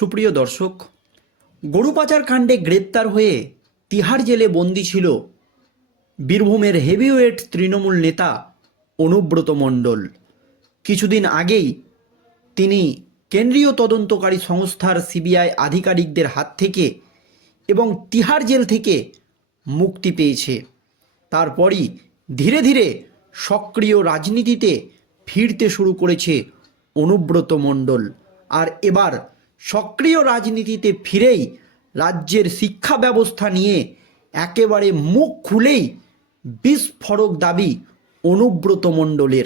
সুপ্রিয় দর্শক গরু পাচার কাণ্ডে গ্রেপ্তার হয়ে তিহার জেলে বন্দী ছিল বীরভূমের হেভিওয়েট তৃণমূল নেতা অনুব্রত মণ্ডল। কিছুদিন আগেই তিনি কেন্দ্রীয় তদন্তকারী সংস্থার সিবিআই আধিকারিকদের হাত থেকে এবং তিহার জেল থেকে মুক্তি পেয়েছে। তারপরই ধীরে ধীরে সক্রিয় রাজনীতিতে ফিরতে শুরু করেছে অনুব্রত মণ্ডল। আর এবার সক্রিয় রাজনীতিতে ফিরেই রাজ্যের শিক্ষা ব্যবস্থা নিয়ে একেবারে মুখ খুলেই বিস্ফোরক দাবি অনুব্রত মণ্ডলের।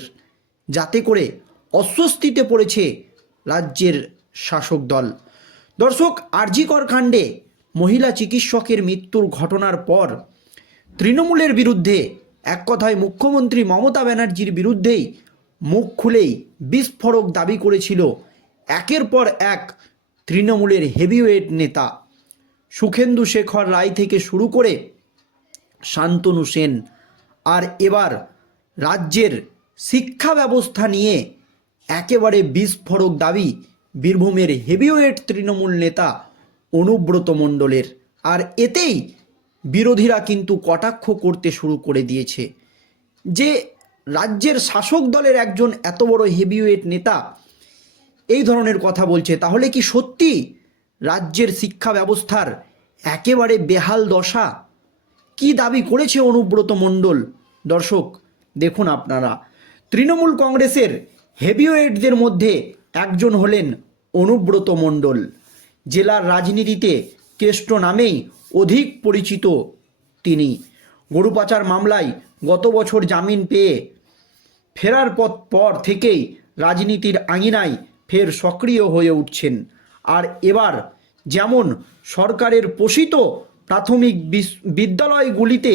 যাতে করে অস্বস্তিতে পড়েছে রাজ্যের শাসক দল। দর্শক আরজিকর কাণ্ডে মহিলা চিকিৎসকের মৃত্যুর ঘটনার পর তৃণমূলের বিরুদ্ধে এক কথায় মুখ্যমন্ত্রী মমতা ব্যানার্জির বিরুদ্ধেই মুখ খুলেই বিস্ফোরক দাবি করেছিল। একের পর এক তৃণমূলের হেভিওয়েট নেতা সুখেন্দু শেখর রায় থেকে শুরু করে শান্তনু সেন। আর এবার রাজ্যের শিক্ষা ব্যবস্থা নিয়ে একেবারে বিস্ফোরক দাবি বীরভূমের হেভিওয়েট তৃণমূল নেতা অনুব্রত মণ্ডলের। আর এতেই বিরোধীরা কিন্তু কটাক্ষ করতে শুরু করে দিয়েছে। যে রাজ্যের শাসক দলের একজন এত বড় হেভিওয়েট নেতা এই ধরনের কথা বলছে। তাহলে কি সত্যি রাজ্যের শিক্ষা ব্যবস্থার একেবারে বেহাল দশা? কি দাবি করেছে অনুব্রত মণ্ডল? দর্শক, দেখুন আপনারা। তৃণমূল কংগ্রেসের হেভিওয়েটদের মধ্যে একজন হলেন অনুব্রত মণ্ডল। জেলার রাজনীতিতে কেষ্ট নামেই অধিক পরিচিত তিনি। গরু পাচার মামলায় গত বছর জামিন পেয়ে ফেরার পথ পর থেকেই রাজনীতির আঙিনায় ফের সক্রিয় হয়ে উঠছেন। আর এবার যেমন সরকারের পোষিত প্রাথমিক বিদ্যালয়গুলিতে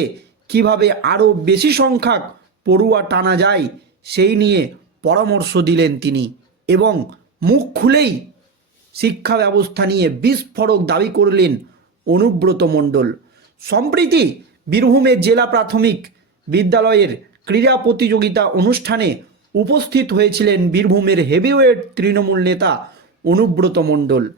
কীভাবে আরও বেশি সংখ্যক পড়ুয়া টানা যায়, সেই নিয়ে পরামর্শ দিলেন তিনি এবং মুখ খুলেই শিক্ষা ব্যবস্থা নিয়ে বিস্ফোরক দাবি করলেন অনুব্রত মণ্ডল। সম্প্রীতি বীরভূমের জেলা প্রাথমিক বিদ্যালয়ের ক্রীড়া প্রতিযোগিতা অনুষ্ঠানে উপস্থিত হয়েছিলেন বীরভূমের হেভিওয়েট তৃণমূল নেতা অনুব্রত মণ্ডল।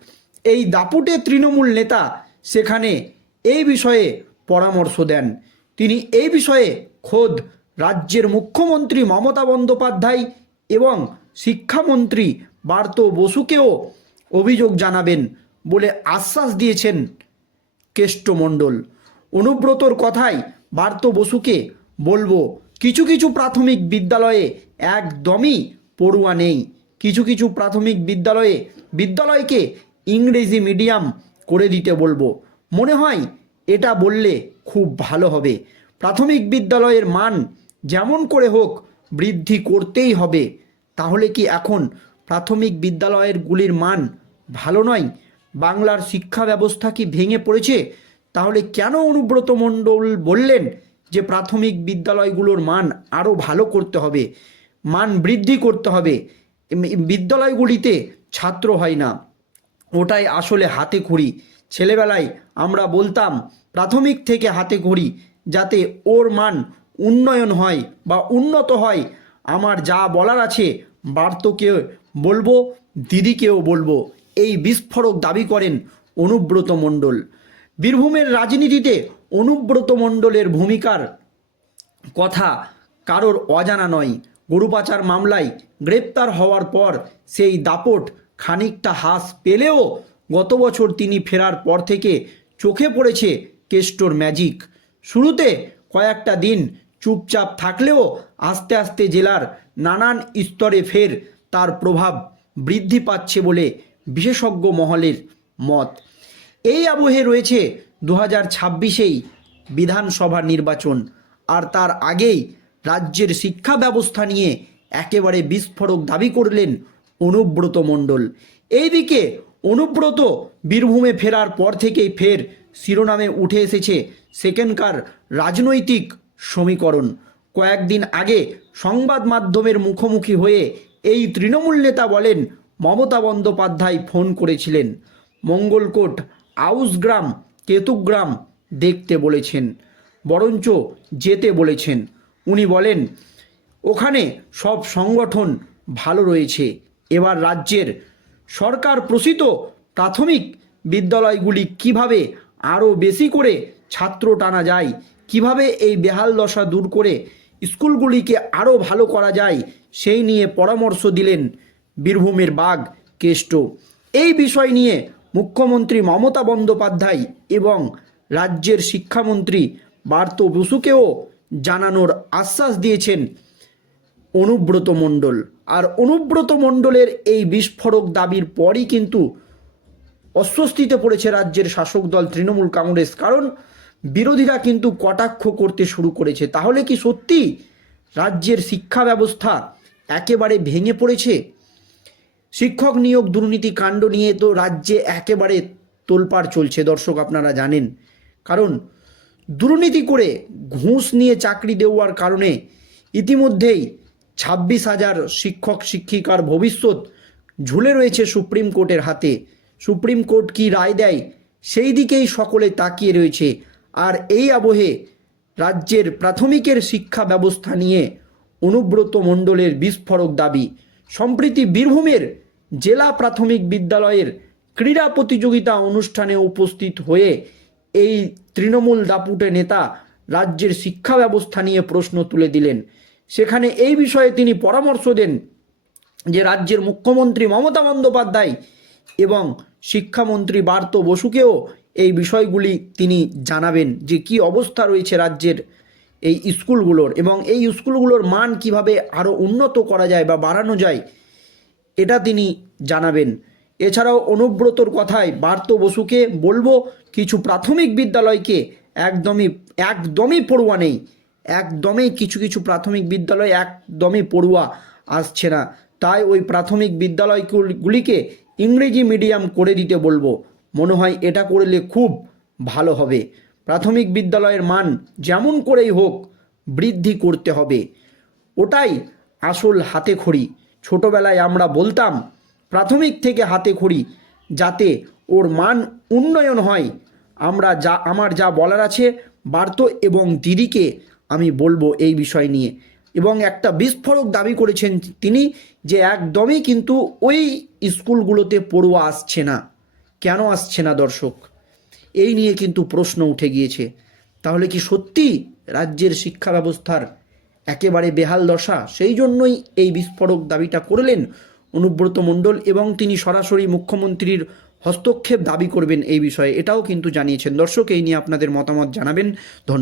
এই দাপুটে তৃণমূল নেতা সেখানে এই বিষয়ে পরামর্শ দেন। তিনি এই বিষয়ে খোদ রাজ্যের মুখ্যমন্ত্রী মমতা বন্দ্যোপাধ্যায় এবং শিক্ষামন্ত্রী বার্ত বসুকেও অভিযোগ জানাবেন বলে আশ্বাস দিয়েছেন কেষ্টমণ্ডল অনুব্রতর কথায় বার্ত বসুকে বলব কিছু কিছু প্রাথমিক বিদ্যালয়ে একদমই পড়ুয়া নেই। কিছু কিছু প্রাথমিক বিদ্যালয়ে বিদ্যালয়কে ইংরেজি মিডিয়াম করে দিতে বলব। মনে হয় এটা বললে খুব ভালো হবে। প্রাথমিক বিদ্যালয়ের মান যেমন করে হোক বৃদ্ধি করতেই হবে। তাহলে কি এখন প্রাথমিক বিদ্যালয়েরগুলির মান ভালো নয়? বাংলার শিক্ষা ব্যবস্থা কি ভেঙে পড়েছে? তাহলে কেন অনুব্রত মণ্ডল বললেন যে প্রাথমিক বিদ্যালয়গুলোর মান আরও ভালো করতে হবে, মান বৃদ্ধি করতে হবে। বিদ্যালয়গুলিতে ছাত্র হয় না। ওটাই আসলে হাতে খড়ি। ছেলেবেলায় আমরা বলতাম, প্রাথমিক থেকে হাতে খড়ি, যাতে ওর মান উন্নয়ন হয় বা উন্নত হয়। আমার যা বলার আছে বার্তকে বলব, দিদিকেও বলব, এই বিস্ফোরক দাবি করেন অনুব্রত মণ্ডল। বীরভূমের রাজনীতিতে অনুব্রত মণ্ডলের ভূমিকার কথা কারোর অজানা নয়। গরু পাচার মামলায় গ্রেপ্তার হওয়ার পর সেই দাপট খানিকটা হ্রাস পেলেও গত বছর তিনি ফেরার পর থেকে চোখে পড়েছে কেষ্টর ম্যাজিক। শুরুতে কয়েকটা দিন চুপচাপ থাকলেও আস্তে আস্তে জেলার নানান স্তরে ফের তার প্রভাব বৃদ্ধি পাচ্ছে বলে বিশেষজ্ঞ মহলের মত। এই আবহে রয়েছে দু হাজার ছাব্বিশেই বিধানসভা নির্বাচন। আর তার আগেই রাজ্যের শিক্ষা ব্যবস্থা নিয়ে একেবারে বিস্ফোরক দাবি করলেন অনুব্রত মণ্ডল। এইদিকে অনুব্রত বীরভূমে ফেরার পর থেকেই ফের শিরোনামে উঠে এসেছে সেকেন্ডকার রাজনৈতিক সমীকরণ। কয়েকদিন আগে সংবাদ মাধ্যমের মুখোমুখি হয়ে এই তৃণমূল নেতা বলেন, মমতা বন্দ্যোপাধ্যায় ফোন করেছিলেন। মঙ্গলকোট আউসগ্রাম কেতুগ্রাম দেখতে বলেছেন, বরঞ্চ যেতে বলেছেন। উনি বলেন, ওখানে সব সংগঠন ভালো রয়েছে। এবার রাজ্যের সরকার প্রসিত প্রাথমিক বিদ্যালয়গুলি কীভাবে আরও বেশি করে ছাত্র টানা যায়, কীভাবে এই বেহাল দশা দূর করে স্কুলগুলিকে আরও ভালো করা যায়, সেই নিয়ে পরামর্শ দিলেন বীরভূমের বাঘ কেষ্ট। এই বিষয় নিয়ে মুখ্যমন্ত্রী মমতা বন্দ্যোপাধ্যায় এবং রাজ্যের শিক্ষামন্ত্রী বার্ত বসুকেও জানানোর আশ্বাস দিয়েছেন অনুব্রত মণ্ডল। আর অনুব্রত মণ্ডলের এই বিস্ফোরক দাবির পরই কিন্তু অস্বস্তিতে পড়েছে রাজ্যের শাসক দল তৃণমূল কংগ্রেস। কারণ বিরোধীরা কিন্তু কটাক্ষ করতে শুরু করেছে। তাহলে কি সত্যি রাজ্যের শিক্ষা ব্যবস্থা একেবারে ভেঙে পড়েছে? শিক্ষক নিয়োগ দুর্নীতি কাণ্ড নিয়ে তো রাজ্যে একেবারে তোলপাড় চলছে, দর্শক আপনারা জানেন। কারণ দুর্নীতি করে ঘুষ নিয়ে চাকরি দেওয়ার কারণে ইতিমধ্যেই ছাব্বিশ হাজার শিক্ষক, শিক্ষিকার ভবিষ্যৎ ঝুলে রয়েছে সুপ্রিম কোর্টের হাতে। সুপ্রিম কোর্ট কি রায় দেয় সেই দিকেই সকলে তাকিয়ে রয়েছে। আর এই আবহে রাজ্যের প্রাথমিকের শিক্ষা ব্যবস্থা নিয়ে অনুব্রত মণ্ডলের বিস্ফোরক দাবি। সম্প্রতি বীরভূমের জেলা প্রাথমিক বিদ্যালয়ের ক্রীড়া প্রতিযোগিতা অনুষ্ঠানে উপস্থিত হয়ে এই তৃণমূল দাপুটে নেতা রাজ্যের শিক্ষা ব্যবস্থা নিয়ে প্রশ্ন তুলে দিলেন। সেখানে এই বিষয়ে তিনি পরামর্শ দেন যে রাজ্যের মুখ্যমন্ত্রী মমতা বন্দ্যোপাধ্যায় এবং শিক্ষামন্ত্রী বার্ত বসুকেও এই বিষয়গুলি তিনি জানাবেন যে কি অবস্থা রয়েছে রাজ্যের এই স্কুলগুলোর এবং এই স্কুলগুলোর মান কীভাবে আরও উন্নত করা যায় বা বাড়ানো যায়, এটা তিনি জানাবেন। এছাড়াও অনুব্রতর কথায় বার্ত বসুকে বলব, কিছু প্রাথমিক বিদ্যালয়কে একদমই একদমই পড়ুয়া নেই, একদমই কিছু কিছু প্রাথমিক বিদ্যালয় একদমই পড়ুয়া আসছে না। তাই ওই প্রাথমিক বিদ্যালয়গুলিকে ইংরেজি মিডিয়াম করে দিতে বলব। মনে হয় এটা করলে খুব ভালো হবে। প্রাথমিক বিদ্যালয়ের মান যেমন করেই হোক বৃদ্ধি করতে হবে। ওটাই আসল হাতে খড়ি। ছোটোবেলায় আমরা বলতাম, প্রাথমিক থেকে হাতে খড়ি, যাতে ওর মান উন্নয়ন হয়। আমরা যা, আমার যা বলার আছে বার্ত এবং দিদিকে আমি বলব এই বিষয় নিয়ে। এবং একটা বিস্ফোরক দাবি করেছেন তিনি যে একদমই কিন্তু ওই স্কুলগুলোতে পড়ুয়া আসছে না। কেন আসছে না দর্শক? এই নিয়ে কিন্তু প্রশ্ন উঠে গিয়েছে। তাহলে কি সত্যি রাজ্যের শিক্ষা ব্যবস্থার একেবারে বেহাল দশা? সেই জন্যই এই বিস্ফোরক দাবিটা করলেন অনুব্রত মণ্ডল এবং তিনি সরাসরি মুখ্যমন্ত্রীর হস্তক্ষেপ দাবি করবেন এই বিষয়ে। এটাও কিন্তু জানিয়েছেন। দর্শক, এই নিয়ে আপনাদের মতামত জানাবেন। ধন্যবাদ।